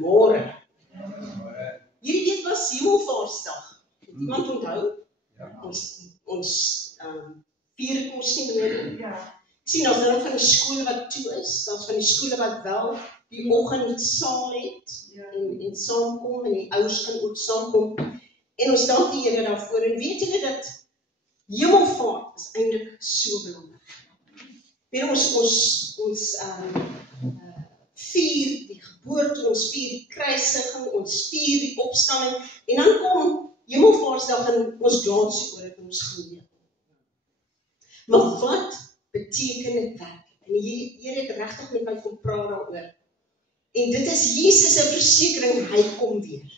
Môre. Hierdie week was Hemelvaartsdag. Het iemand onthou? Ons vier het mos nie meer nie. Sien, daar's nou van die skole wat toe is, daar's van die skole wat wel die oggend saal het, en saamkom, en die ouers kan ook saamkom, en ons dank die Here daarvoor, en weet julle dat Hemelvaart is eintlik so belangrik. Weet ons vier die geboorte, ons vier die kruisiging, ons vier die opstanding, en dan kom Hemelvaartsdag en ons glans oor dit ons geleef. Maar wat beteken dit werklik? En die Here het regtig met my kom praat daaroor. En dit is Jesus se versekering, hy kom weer.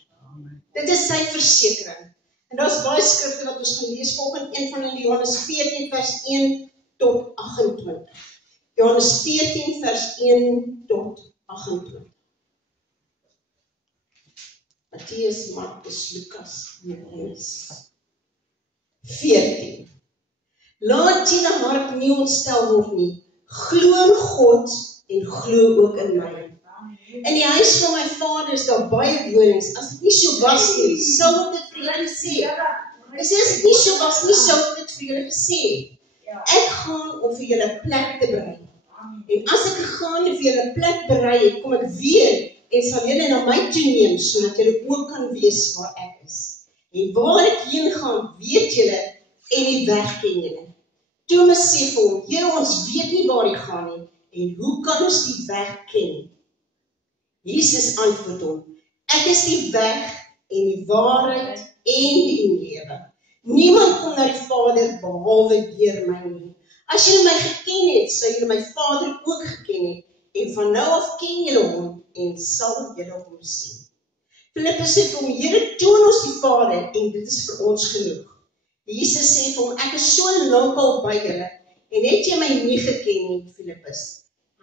Dit is sy versekering. En daar's baie skrifte wat ons gaan lees, volgens een van hulle Johannes 14 vers 1 tot 28. Johannes 14 vers 1 tot 28. Mattheus, Markus, Lukas, Johannes 14. Laat julle hart nie ontstel word nie. Glo in God en glo ook in my. In die huis van my vader is daar baie wonings. As dit nie so was nie, sou ek dit vir julle sê. As dit nie so was nie, sou ek dit vir julle gesê. Ek gaan om vir julle plek te berei. En as ek gaan en vir julle plek berei het, kom ek weer en sal julle na my toe neem, sodat julle ook kan wees waar ek is. En waar ek heen gaan, weet julle, en die weg ken julle. Thomas sê vir hom, Here, ons weet nie waar jy gaan nie, en hoe kan ons die weg ken? Jesus antwoord hom, ek is die weg en die waarheid en die lewe. Niemand kom na die Vader behalwe deur my nie. As julle my geken het, sou julle my Vader ook geken het, en van nou af ken julle hom en sal julle hom sien. Filippus sê vir hom, Here, toon ons die Vader en dit is vir ons genoeg. Jesus sê vir hom, ek is so lank al by julle, en het jy my nie geken nie, Filippus?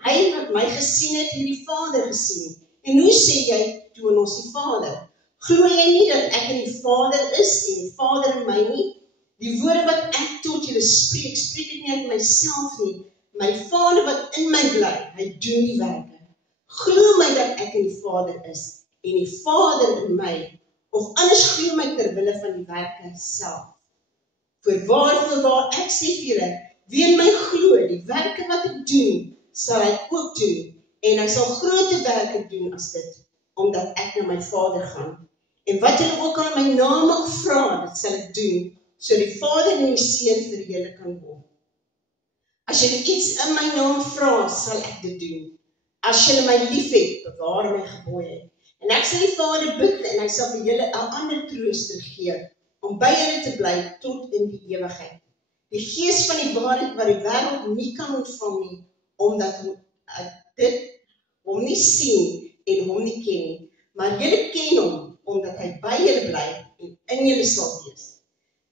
Hy wat my gesien het, het die Vader gesien. En hoe sê jy, toon ons die Vader? Glo jy nie dat ek in die Vader is, en die Vader in my nie? Die woorde wat ek tot julle spreek, spreek ek nie uit myself nie. My Vader wat in my bly, hy doen die werke. Glo my dat ek in die Vader is, en die Vader in my, of anders glo my ter wille van die werke self. Voorwaar, ek sê vir julle, wie in my glo, die werke wat ek doen, sal hy ook doen, en hy sal grote werke doen as dit, omdat ek na my Vader gaan. En wat julle ook aan my naam mag vra, dit sal ek doen, so die Vader en die Seun vir julle kan word. As julle iets in my naam vra, sal ek dit doen. As julle my liefhet, bewaar my gebooie. En ek sal die Vader bid, en hy sal vir julle 'n ander trooster gee, om by julle te bly tot in die ewigheid. Die Gees van die waarheid wat die wêreld nie kan ontvang nie, omdat dit hom nie sien en hom nie ken nie, maar julle ken hom, omdat hy by julle bly en in julle sal wees.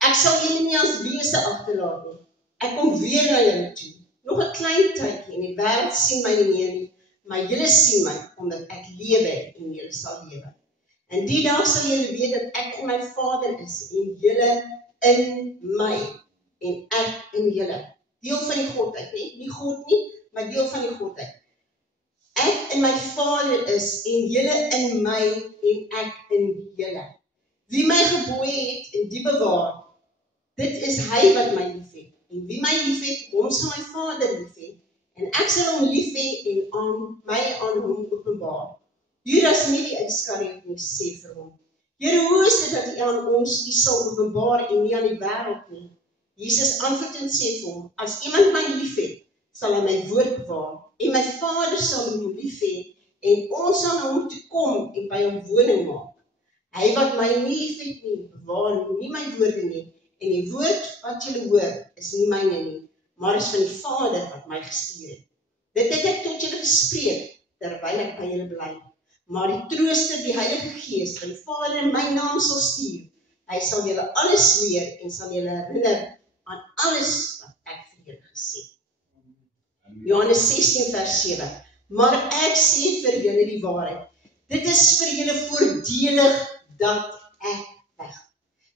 Ek sal julle nie as wese agterlaat nie. Ek kom weer na julle toe. Nog 'n klein tydjie en die wêreld sien my nie meer nie, maar julle sien my, omdat ek lewe en julle sal lewe. En die dag sal julle weet dat ek in my Vader is en julle in my en ek in julle. Deel van die Godheid, nie God nie, maar deel van die Godheid. Ek in my Vader is en julle in my en ek in julle. Wie my gebooie het en die bewaar, dit is hy wat my liefhet. En wie my liefhet, hom sal my Vader liefhet. En ek sal hom liefhet en aan hom openbaar. Judas nie die Iskariot nie, sê vir hom, Here, hoe is dit dat u aan ons die sal openbaar en nie aan die wêreld nie? Jesus antwoord en sê vir hom, as iemand my liefhet, sal hy my woord bewaar, en my Vader sal hom liefhet, en ons sal na hom toe kom en by hom woning maak. Hy wat my nie liefhet nie, bewaar nie my woorde nie, en die woord wat julle hoor, is nie myne nie, maar is van die Vader wat my gestuur het. Dit het ek tot julle gespreek, terwyl ek by julle bly. Maar die Trooster, die Heilige Gees, wat die Vader in my naam sal stuur, hy sal julle alles leer en sal julle herinner aan alles wat ek vir julle gesê het. Johannes 16 vers 7. Maar ek sê vir julle die waarheid. Dit is vir julle voordelig dat ek weggaan.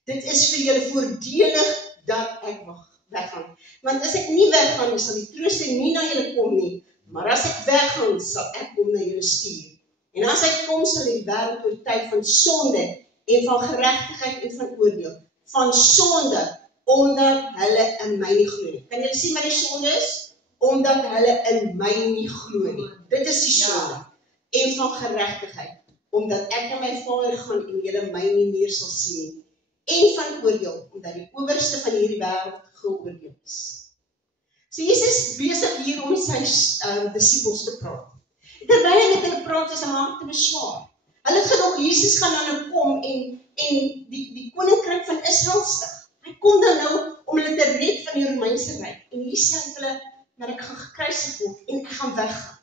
Dit is vir julle voordelig dat ek weggaan. Want as ek nie weggaan, sal die Trooster nie na julle kom nie, maar as ek weggaan, sal ek hom na julle stuur. En as hy kom, sal hy die wêreld oortuig van sonde en van geregtigheid en van oordeel. Van sonde, omdat hulle in my nie glo nie. Kan julle sien wat die sonde is? Omdat hulle in my nie glo nie. Dit is die sonde. En van geregtigheid, omdat ek na my Vader gaan en julle my nie meer sal sien nie. En van oordeel, omdat die owerste van hierdie wêreld geoordeel is. So Jesus is besig hier om met sy disippels te praat. Terwyl hy met hulle praat, is hy hart te beswaar. Hulle het gedog, Jesus gaan dan nou kom en die koninkryk van Israel stig. Hy kom dan nou om hulle te red van die Romeinse ryk. En hier sê hy hulle, maar ek gaan gekruisig word en ek gaan weggaan.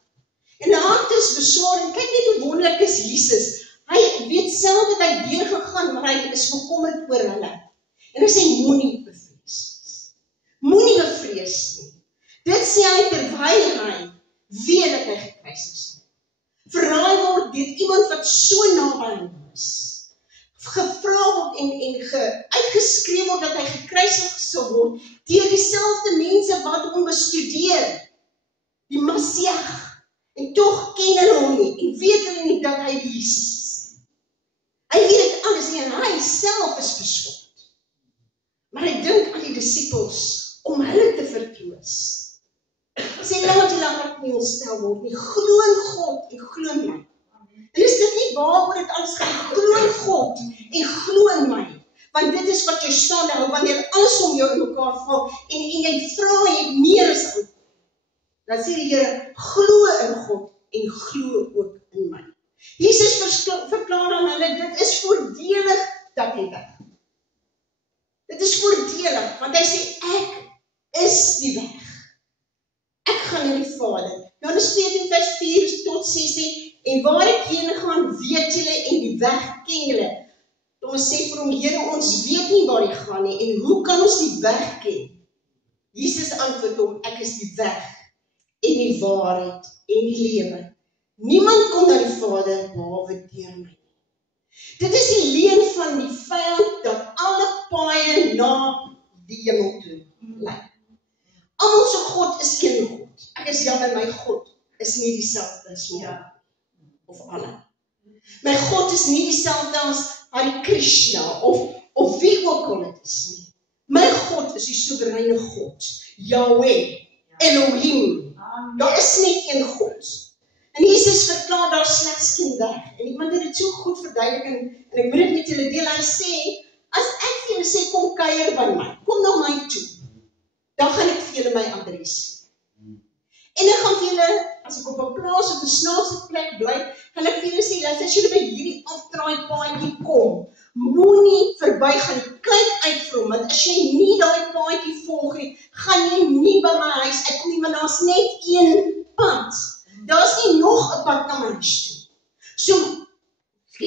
En die hart is beswaar en kyk net hoe wonderlik is Jesus. Hy weet self dat hy deurgegaan, maar hy is bekommerd oor hulle. En hy sê, moenie bevrees. Moenie bevrees nie. Dit sê hy terwyl hy weet dat hy gekruisig is. Verraai word deur iemand wat so naby hom is. Gevra word en uitgeskreeu word dat hy gekruisig sal word deur dieselfde mense wat hom bestudeer. Die Messias. En tog ken hulle hom nie en weet hulle nie dat hy die Jesus is. Hy weet dit alles en hy self is beskommerd. Maar hy dink aan die disippels om hulle te vertroos. Sê laat julle hart nie ontstel word nie. Glo in God en glo in my. En is dit nie waaroor dit alles gaan? Glo in God en glo in my. Want dit is wat jou staande hou wanneer alles om jou in mekaar val en jy vra jy meer as uit. Dan sê die Here, glo in God en glo ook in my. Jesus verklaar aan hulle, dit is voordelig dat hy weggaan. Dit is voordelig, want hy sê, ek is die weg. Ek gaan na die Vader. Johannes 14 vers 4 tot 6 sê, en waar ek heen gaan, weet julle en die weg ken julle. Thomas sê vir hom, Here, ons weet nie waar jy gaan nie, en hoe kan ons die weg ken? Jesus antwoord hom, ek is die weg, en die waarheid, en die lewe. Niemand kom na die Vader, behalwe deur my. Dit is die leen van die vyand, dat alle paaie na die hemel toe lei. Almal se God is een God. Ek is jammer, my God is nie dieselfde as my of ander. My God is nie dieselfde as Hare Krishna of wie ook al dit is nie. My God is die soewereine God, Yahweh, Elohim. Daar is net een God. En Jesus verklaar daar slegs een weg. En iemand het dit so goed verduidelik en ek moet dit met julle deel. Hy sê, as ek vir julle sê, kom kuier by my, kom na my toe, dan gaan ek vir julle my adres. En ek gaan vir julle, as ek op 'n plaas of 'n snaakse plek bly, gaan ek vir julle sê, luister, as julle by hierdie afdraai paadjie kom, moenie verbygaan, kyk uit vir hom, want as jy nie daai paadjie volg nie, gaan jy nie by my huis uitkom nie, want daar's net een pad. Daar's nie nog 'n pad na my huis toe.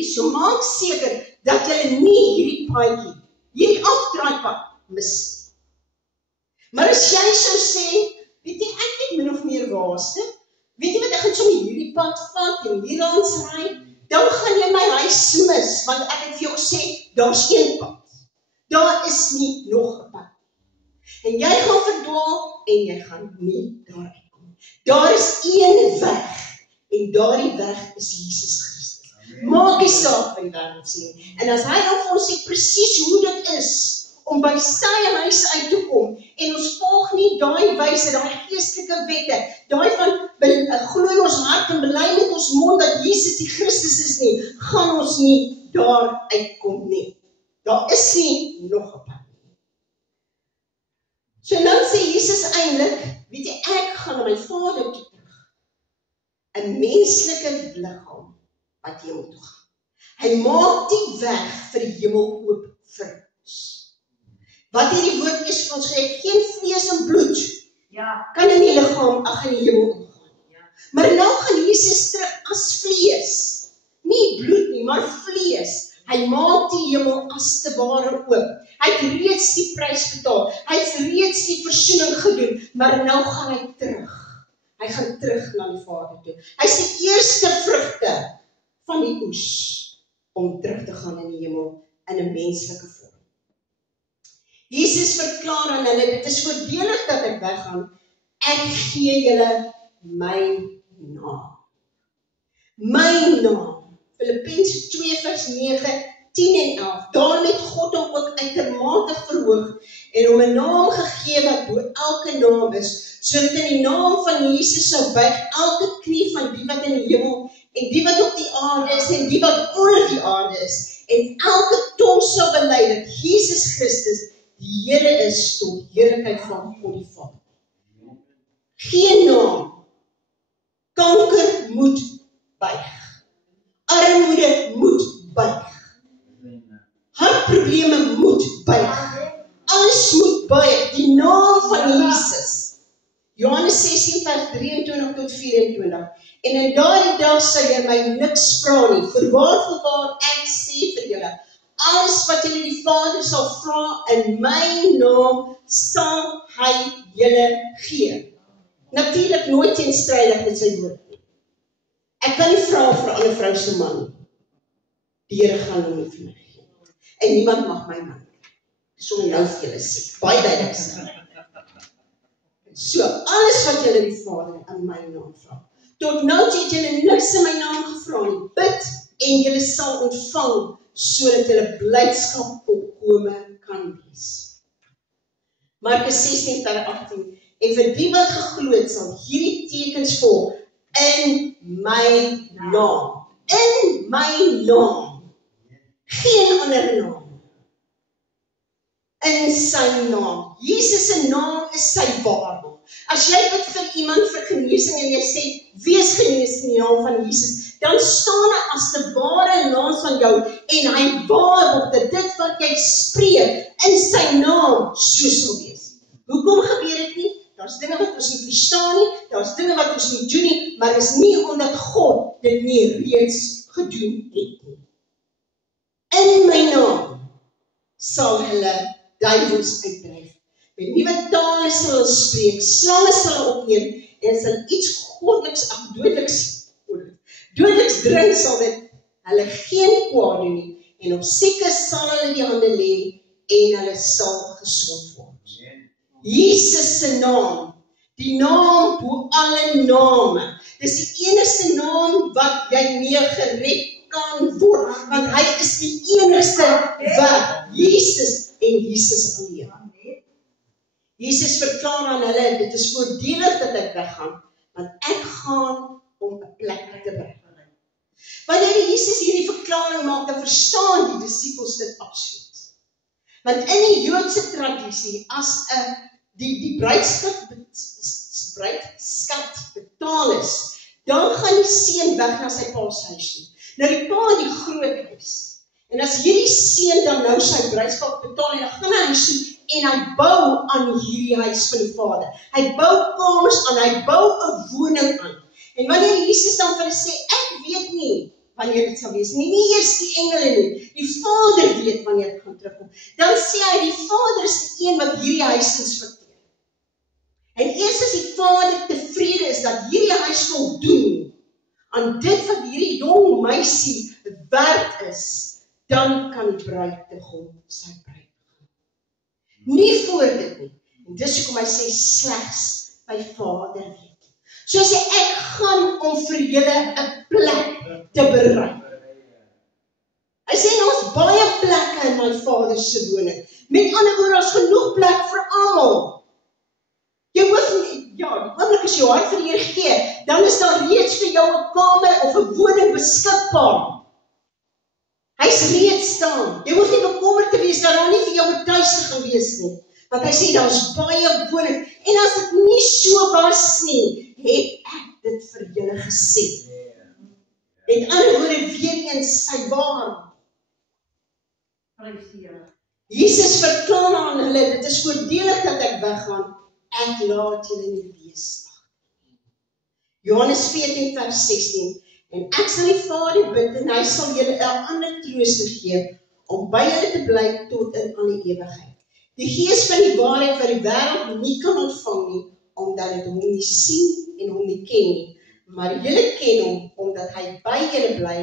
So maak seker dat jy nie hierdie paadjie, hierdie afdraaipad mis. Maar as jy sou sê, weet jy, ek het min of meer waaste, weet jy wat, ek gaan sommer hierdie pad vat en hierlangs ry, dan gaan jy my huis mis, want ek het vir jou gesê, daar's een pad. Daar is nie nog 'n pad. En jy gaan verdwaal en jy gaan nie daar uitkom. Daar is een weg en daardie weg is Jesus Christus. Maak nie saak wat die wêreld sê. En as hy dan vir ons sê presies hoe dit is om by sy huis uit te kom en ons volg nie daai wyse, daai geestelike wette, daai van glo ons hart en bely met ons mond dat Jesus die Christus is nie, gaan ons nie daar uitkom nie. Daar is nie nog 'n pad. So nou sê Jesus eintlik, weet jy, ek gaan na my Vader toe terug. 'n menslike liggaam wat hemel toe gaan. Hy maak die weg vir die hemel oop vir ons. Wat hierdie woord is vir ons gesê, geen vlees en bloed kan in die liggaam in die hemel omgaan. Maar nou gaan Jesus terug as vlees. Nie bloed nie, maar vlees. Hy maak die hemel as te ware oop. Hy het reeds die prys betaal. Hy het reeds die versoening gedoen, maar nou gaan hy terug. Hy gaan terug na die Vader toe. Hy is die eerste vrugte van die oes om terug te gaan in die hemel in 'n menslike vorm. Jesus verklaar aan hulle, dit is voordelig dat ek weggaan, ek gee julle my naam. My naam. Filippense 2 vers 9, 10 en 11. Daarom het God hom ook uitermate verhoog en hom 'n naam gegee wat bo elke naam is, sodat in die naam van Jesus sou buig elke knie van die wat in die hemel en die wat op die aarde is en die wat onder die aarde is, en elke tong sal bely dat Jesus Christus die Here is tot heerlikheid van God die Vader. Geen naam. Kanker moet buig. Armoede moet buig. Hartprobleme moet buig. Alles moet buig. Die naam van Jesus. Johannes 16 vers 23 tot 24. En in daardie dag sal jy my niks vra nie. Voorwaar ek sê vir julle, alles wat julle die Vader sal vra in my naam, sal hy julle gee. Natuurlik nooit teenstrydig met sy woord nie. Ek kan nie vra vir 'n ander vrou se man nie. Die Here gaan hom nie vir my gee. En niemand mag my man kry. So nou vir julle sê, baie duidelik sê. So, alles wat julle die Vader in my naam vra. Tot nou het julle niks in my naam gevra nie. Bid en julle sal ontvang, sodat julle blydskap volkome kan wees. Markus 16 vers 18. En vir die wat geglo het, sal hierdie tekens volg in my naam. In my naam. Geen ander naam. In sy naam. Jesus se naam is sy waarborg. As jy bid vir iemand vir genesing en jy sê, wees genees in die naam van Jesus, dan staan hy as te ware langs van jou en hy waarborg dat dit wat jy spreek in sy naam so sal wees. Hoekom gebeur dit nie? Daar's dinge wat ons nie verstaan nie, daar's dinge wat ons nie doen nie, maar is nie omdat God dit nie reeds gedoen het nie. In my naam sal hulle duiwels uitdryf. Met nuwe tale sal hulle spreek, slange sal hulle opneem en sal iets godeliks, dodeliks drink sal dit hulle geen kwaad doen nie en op siekes sal hulle die hande lê en hulle sal gesond word. Jesus se naam, die naam bo alle name. Dis die enigste naam wat jy mee gered kan word, want hy is die enigste wat Jesus en Jesus alleen. Jesus verklaar aan hulle, dit is voordelig dat ek weggaan, want ek gaan om 'n plek te berei. Wanneer Jesus hierdie verklaring maak, dan verstaan die disippels dit absoluut. Want in die Joodse tradisie, as die bruidskat betaal is, dan gaan die seun weg na sy pa se huis toe. Nou die pa het die groot huis. En as hierdie seun dan nou sy bruidskap betaal en dan gaan hy huis toe en hy bou aan hierdie huis van die Vader. Hy bou kamers aan, hy bou 'n woning aan. En wanneer Jesus dan vir hulle sê, ek weet nie wanneer dit sal wees nie, nie eers die engele nie, die Vader weet wanneer dit gaan terugkom. Dan sê hy, die Vader is die een wat hierdie huis inspekteer. En eers as die Vader tevrede is dat hierdie huis voldoen aan dit wat hierdie jong meisie werd is, dan kan die bruidegom sy bruid gaan. Nie voor dit nie. En dis hoekom hy sê slegs my Vader weet. So sê ek gaan om vir julle 'n plek te berei. Hy sê ons baie plekke in my Vader se woning. Met ander woorde, ons genoeg plek vir almal. Jy hoef nie, ja, die oomblik as jou hart vir die Here gee, dan is daar reeds vir jou 'n kamer of 'n woning beskikbaar. Hy's reeds staan. Jy hoef nie bekommerd te wees dat daar nie vir jou 'n tuiste gaan wees nie. Want hy sê daar's baie woning. En as dit nie so was nie, het ek dit vir julle gesê. Met ander woorde, weer eens sy waarheid. Jesus verklaar aan hulle, dit is voordelig dat ek weggaan. Ek laat julle nie wees. Johannes 14 vers 16. En ek sal die Vader bid en hy sal julle 'n ander trooster gee om by julle te bly tot in alle ewigheid. Die Gees van die waarheid wat die wêreld nie kan ontvang nie, omdat dit hom nie sien en hom nie ken nie, maar julle ken hom omdat hy by julle bly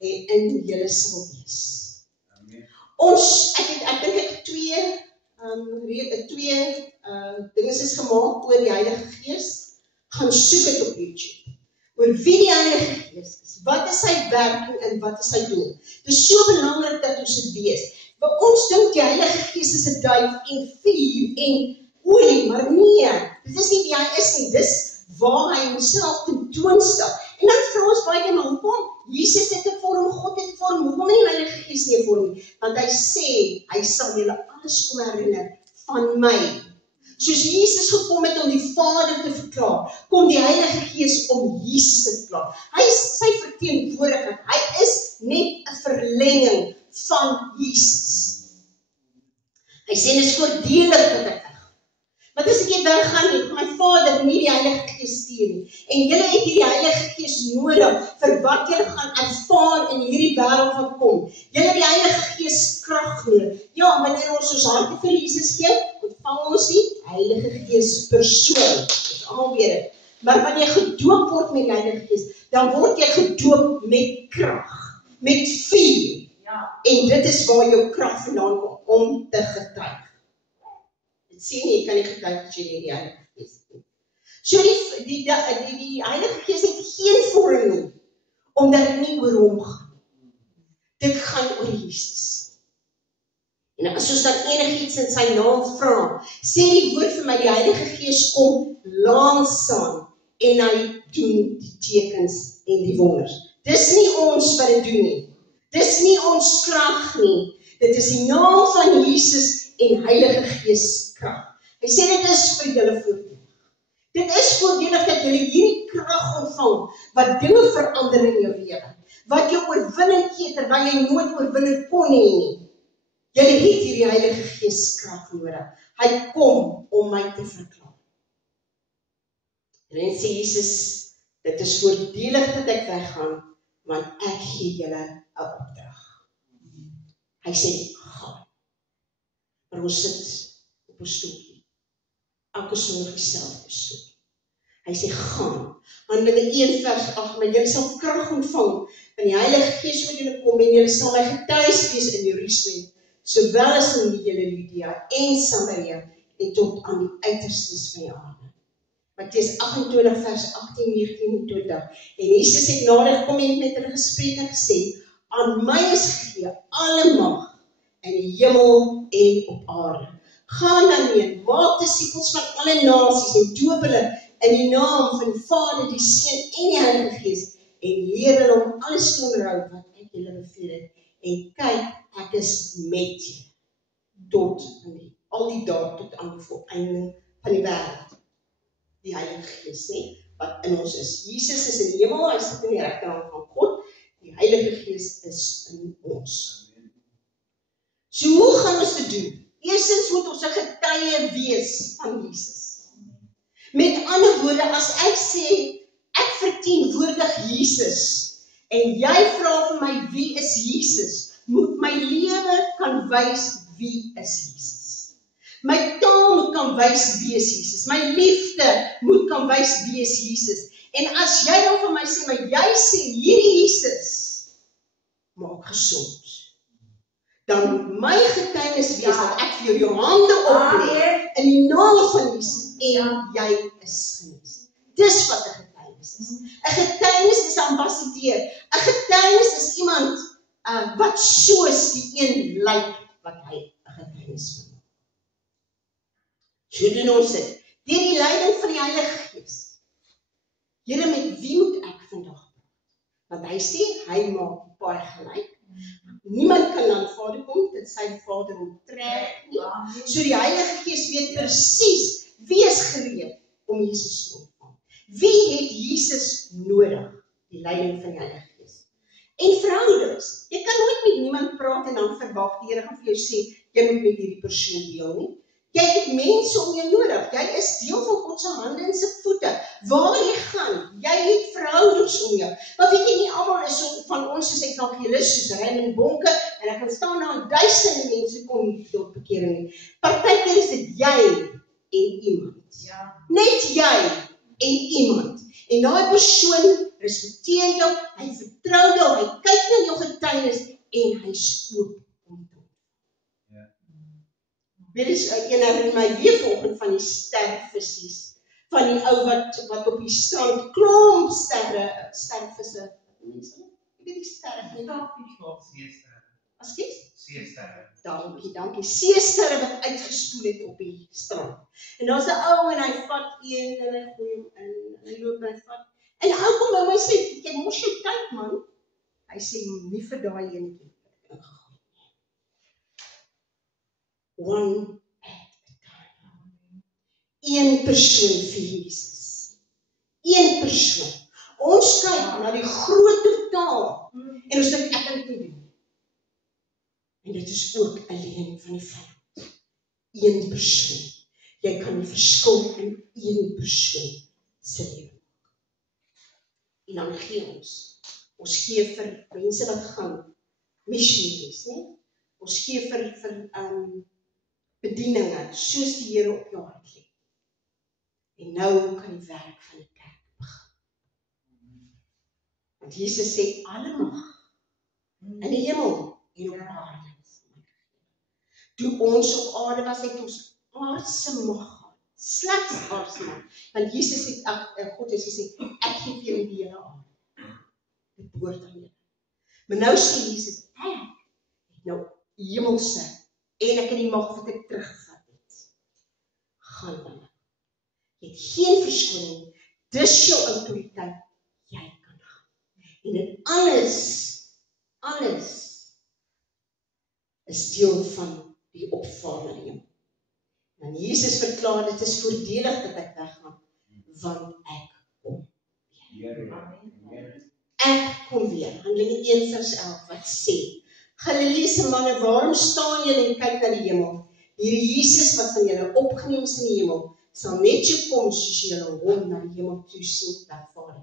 en in julle sal wees. Amen. Ek dink ek het twee dinge is gemaak oor die Heilige Gees. Gaan soek dit op YouTube. oor wie die Heilige Gees is, wat is sy werking en wat is sy doel. Dit is so belangrik dat ons dit weet. Want ons dink die Heilige Gees is 'n duif en vuur en olie, maar nee, dit is nie wie hy is nie, dis waar hy homself tentoonstel. En dan vra ons baie keer, maar hoekom? Jesus het 'n vorm, God het 'n vorm, hoekom nie die Heilige Gees nie 'n vorm nie? Want hy sê, hy sal julle alles kom herinner van my. Soos Jesus gekom het om die Vader te verklaar, kom die Heilige Gees om Jesus te verklaar. Hy is sy verteenwoordiger, hy is net 'n verlenging van Jesus. Hy sê, dit is voordelig dat ek want as ek hier weggaan het, my Vader nie die Heilige Gees stuur nie. En julle het hierdie Heilige Gees nodig vir wat julle gaan ervaar in hierdie wêreld wat kom. Julle het die Heilige Gees krag nodig. Ja, wanneer ons ons harte vir Jesus gee, ontvang ons die Heilige Gees persoon. Ons almal weet dit. Maar wanneer jy gedoop word met die Heilige Gees, dan word jy gedoop met krag, met vuur. Ja. En dit is waar jou krag vandaan kom om te getuig. Sien jy kan nie getuig as jy nie die Heilige Gees het. So die Heilige Gees het geen vorm nie, omdat dit nie oor hom gaan. Dit gaan oor Jesus. En as ons dan enigiets in sy naam vra, sê die woord vir my, die Heilige Gees kom langsaan en hy doen die tekens en die wonders. Dis nie ons wat dit doen nie. Dis nie ons krag nie. Dit is die naam van Jesus en Heilige Gees krag. Hy sê dit is vir julle voordelig. Dit is voordelig dat julle hierdie krag ontvang, wat dinge verander in jou lewe. Wat jou oorwinning gee, terwyl jy nooit oorwinning kon hê nie. Julle het hierdie Heilige Gees krag nodig. Hy kom om my te verklaar. En dan sê Jesus, dit is voordelig dat ek weggaan, want ek gee julle 'n opdrag. Hy sê, gaan. Maar ons sit op 'n stoeltjie. Elke sondag dieselfde stoeltjie. Hy sê, gaan. Handelinge 1 vers 8, maar julle sal krag ontvang, en die Heilige Gees oor julle kom, en julle sal my getuies wees in Jerusalem, sowel as in die hele Judea en Samaria, en tot aan die uiterstes van die aarde. Matteus 28 vers 18, 19 en 20. En Jesus het nader gekom en met hulle gespreek en gesê, aan my is gegee alle mag in die hemel en op aarde. Gaan dan heen, maak disippels van alle nasies en doop hulle in die naam van die Vader, die Seun en die Heilige Gees en leer hulle om alles te onderhou wat ek julle beveel het. En kyk, ek is met julle tot al die dae tot aan die volëinding van die wêreld. Die Heilige Gees, nie, wat in ons is. Jesus is in die hemel, hy sit in die regterhand van God. Die Heilige Gees is in ons. So hoe gaan ons dit doen? Eerstens moet ons 'n getuie wees van Jesus. Met ander woorde, as ek sê, ek verteenwoordig Jesus, en jy vra vir my, wie is Jesus? Moet my lewe kan wys wie is Jesus. My taal moet kan wys wie is Jesus. My liefde moet kan wys wie is Jesus. En as jy dan vir my sê, maar jy sê, hierdie Jesus maak gesond, dan moet my getuienis wees dat ek vir jou hande oplê in die naam van Jesus en jy is genees. Dis wat 'n getuienis is. 'n Getuienis is 'n ambassadeur. 'n Getuienis is iemand wat soos die een lyk wat hy 'n getuienis van. So doen ons dit. Deur die leiding van die Heilige Gees. Here, met wie moet ek vandag praat? Want hy sê, hy maak die paai gelyk. Niemand kan aan Vader kom, dit sy Vader hom trek nie. So die Heilige Gees weet presies wie is gereed om Jesus te ontvang. Wie het Jesus nodig? Die leiding van die Heilige Gees. En verhoudings. Jy kan nooit met niemand praat en dan verwag die Here gaan vir jou sê, jy moet met hierdie persoon deel nie. Jy het mense om jou nodig. Jy is deel van God se hande en se voete. Waar jy gaan, jy het verhoudings om jou. Maar weet jy, nie almal is so van ons soos evangelis, soos Raymond Bonke, en ek gaan staan daar en duisende mense kom nie tot bekering nie. Partykeer is dit jy en iemand. Ja. Net jy en iemand. En daai persoon respekteer jou, hy vertrou jou, hy kyk na jou getuienis en hy skoop om te. Ja. Dit is een herinner my weer vanoggend van die sterfvisies. van die ou wat op die strand klomp stervisse. Ek weet die sterre. Seesterre. Dankie. Seesterre wat uitgespoel het op die strand. En daar's 'n ou en hy vat een en hy gooi hom in en hy loop en hy vat. En die ou kom by my en sê, "Jy mos jy kyk man." Hy sê, "Nie vir daai eenetjie ingegaan." One at a time. Een persoon vir Jesus. Een persoon. Ons kyk na die groot totaal en ons dink ek kan dit nie doen. En dit is ook alleen van die vyand. Een persoon. Jy kan die verskil in een persoon se lewe maak. En dan gee ons gee vir mense wat gaan missionaries, né? Ons gee vir bedieninge, soos die Here op jou hart lê. En nou kan die werk van die kerk begin. Want Jesus sê, alle mag in die hemel en op aarde. Toe ons op aarde was, het ons aardse mag gehad. Slegs aardse mag. Want Jesus het, God het gesê, ek gee vir julle die hele aarde. Dit behoort aan julle. Maar nou sê Jesus, ek het nou hemelse, en ek het die mag wat ek teruggevat het. Gaan dan. Jy het geen verskoning, dis jou autoriteit, jy kan gaan. En in alles is deel van die opvaar na die hemel. En Jesus verklaar, dit is voordelig dat ek weggaan, want ek kom weer. Ek kom weer. Handelinge 1:11 wat sê, Galileese manne, waarom staan julle en kyk na die hemel? Hierdie Jesus wat van julle opgeneem is in die hemel, sal net so kom soos julle hom na die hemel toe sien wegvaar.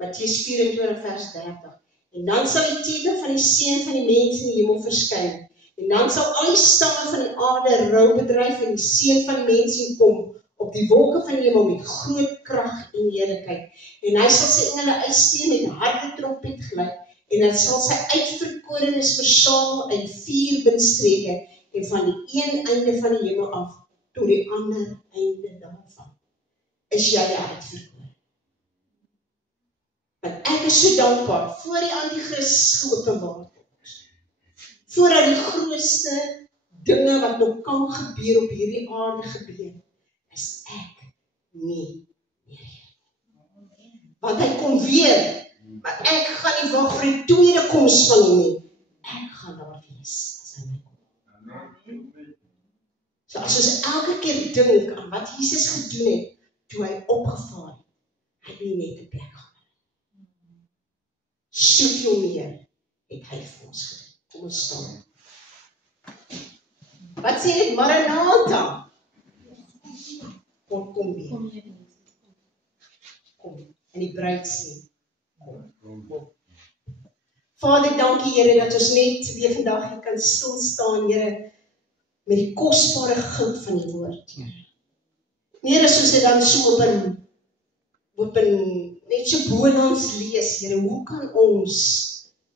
Matteus 24:30. En dan sal die teken van die Seun van die mens in die hemel verskyn. En dan sal al die stamme van die aarde rou bedryf en die Seun van die mens sien kom op die wolke van die hemel met groot krag en heerlikheid. En hy sal sy engele uitstuur met harde trompet gelui, en hy sal sy uitverkorenes versamel uit 4 windstreke en van die een einde van die hemel af tot die ander einde daarvan. Is jy uitverkore? Want ek is so dankbaar voor die Antichrist geopenbaar word. Voordat die grootste dinge wat nog kan gebeur op hierdie aarde gebeur, is ek nie meer hier. Want hy kom weer, maar ek gaan nie wag vir die tweede koms van hom nie. Ek gaan daar wees as hy my kom. So as ons elke keer dink aan wat Jesus gedoen het, toe hy opgevaar het, hy het nie net 'n plek gehad. Soveel meer het hy vir ons gedoen. Kom ons staan. Wat sê dit? Maranatha. Kom weer. Kom. En die bruid sê, kom. Vader, dankie Here dat ons net weer vandag hier kan stil staan, Here, met die kosbare goud van die woord, Here. Here, soos dit dan so net so bo in ons lees, Here, hoe kan ons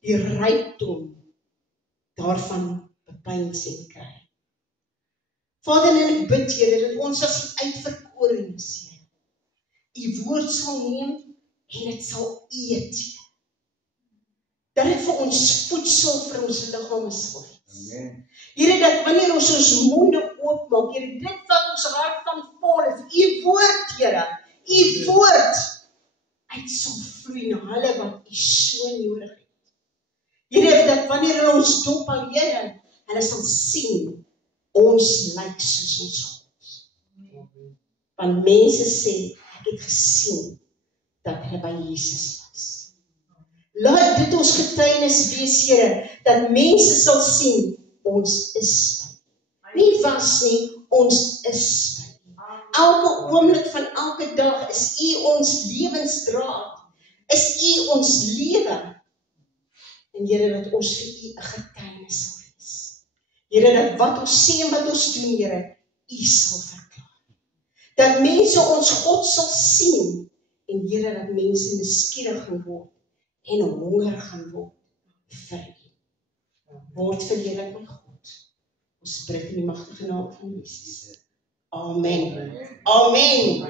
die rykdom daarvan bepeins en kry? Vader, en ek bid, Here, dat ons as die uitverkorenes, Here, U woord sal neem en dit sal eet, Here. Dat dit vir ons voedsel vir ons liggame sal wees. Here, dat wanneer ons monde oopmaak, Here, dit wat ons hart van vol is, U woord, Here, U woord, uit sal vloei na hulle wat U so nodig het. Here, dat wanneer ons dop aan Here, hulle sal sien, ons lyk soos ons God. Want mense sê, ek het gesien, dat hulle by Jesus was. Laat dit ons getuienis wees, Here, dat mense sal sien, ons is by U. Nie was nie, ons is by U. Elke oomblik van elke dag is U ons lewensdraad, is U ons lewe. En Here, dat ons vir U 'n getuienis sal wees. Here, dat wat ons sê en wat ons doen, Here, U sal verklaar. Dat mense ons God sal sien, en Here, dat mense nuuskierig gaan word, en honger gaan word vir U. Word verheerlik met God. Ons bid in die magtige naam van Jesus. Amen. Amen.